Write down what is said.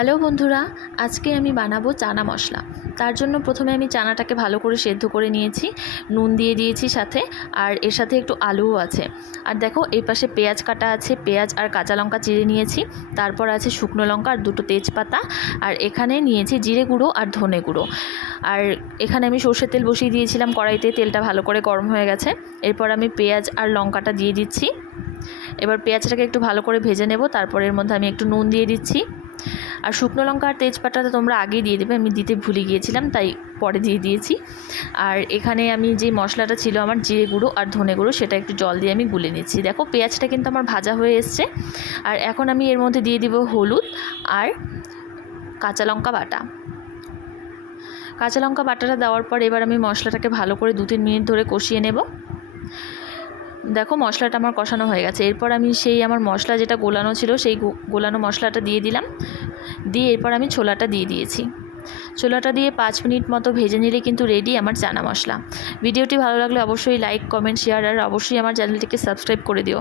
Hello বন্ধুরা, আজকে আমি বানাবো চানা মশলা। তার জন্য প্রথমে আমি চানাটাকে ভালো করে সেদ্ধ করে নিয়েছি, নুন দিয়ে দিয়েছি সাথে, আর এর সাথে একটু আলুও আছে। আর দেখো এই পাশে পেঁয়াজ কাটা আছে, পেঁয়াজ আর কাঁচা লঙ্কা চিড়ে নিয়েছি, তারপর আছে শুকনো লঙ্কা আর দুটো তেজপাতা, আর এখানে নিয়েছি জিরে গুঁড়ো আর ধনে গুঁড়ো। আর এখানে আমি সর্ষের তেল বসিয়ে দিয়েছিলাম কড়াইতে, তেলটা ভালো করে গরম হয়ে গেছে। এরপর আমি পেঁয়াজ আর লঙ্কাটা দিয়ে দিচ্ছি। এবার পেঁয়াজটাকে একটু ভালো করে ভেজে নেব, তারপর এর মধ্যে আমি একটু নুন দিয়ে দিচ্ছি। আর শুকনো লঙ্কা আর তেজপাতাটা তোমরা আগেই দিয়ে দেবে, আমি দিতে ভুলে গিয়েছিলাম তাই পরে দিয়ে দিয়েছি। আর এখানে আমি যে মশলাটা ছিল আমার জিরে গুঁড়ো আর ধনে গুঁড়ো, সেটা একটু জল দিয়ে আমি গুলে নিচ্ছি। দেখো পেঁয়াজটা কিন্তু আমার ভাজা হয়ে এসছে। আর এখন আমি এর মধ্যে দিয়ে দিব হলুদ আর কাঁচা লঙ্কা বাটা। কাঁচা লঙ্কা বাটাটা দেওয়ার পর এবার আমি মশলাটাকে ভালো করে 2-3 মিনিট ধরে কষিয়ে নেব। দেখো মশলাটা আমার কষানো হয়ে গেছে। এরপর আমি সেই আমার মশলা যেটা গোলানো ছিল সেই গোলানো মশলাটা দিয়ে দিলাম, দিয়ে এরপর আমি ছোলাটা দিয়ে দিয়েছি। ছোলাটা দিয়ে 5 মিনিট মতো ভেজে নিলে কিন্তু রেডি আমার চানা মশলা। ভিডিওটি ভালো লাগলে অবশ্যই লাইক, কমেন্ট, শেয়ার আর অবশ্যই আমার চ্যানেলটিকে সাবস্ক্রাইব করে দিও।